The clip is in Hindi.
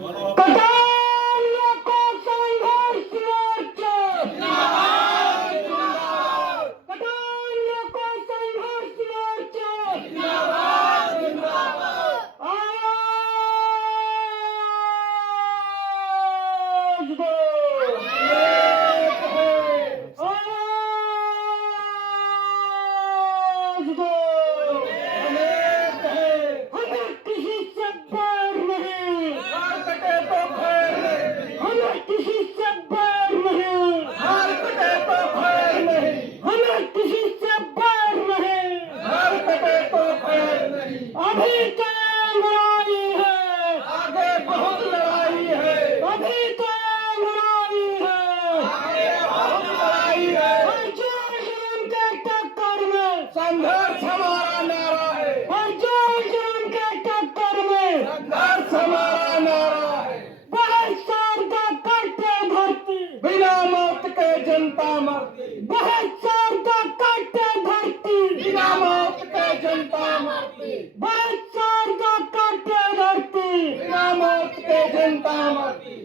कटारिया को संघर्ष मोर्चा जिंदाबाद जिंदाबाद कटारिया को संघर्ष मोर्चा जिंदाबाद जिंदाबाद आवाज दो एक है आवाज दो अनेक है हमें किसी से बैर नहीं हार कटे तो खैर नहीं हमें किसी से बैर नहीं हार कटे तो खैर नहीं हमें किसी से बैर नहीं हार कटे तो खैर नहीं अभी तो लड़ाई है आगे बहुत लड़ाई है अभी तो लड़ाई है आगे बहुत लड़ाई है हर जोर जुल्म के टक्कर में संघर्ष हमारा नारा है हर जोर जुल्म के टक्कर में संघर्ष हमारा नारा है बहुत शारदा करते धरती बिना मौत के जनता मरती बहुत शारदा करते धरती बिना मौत के जनता मरती बहुत शारदा करते धरती बिना मौत के जनता मरती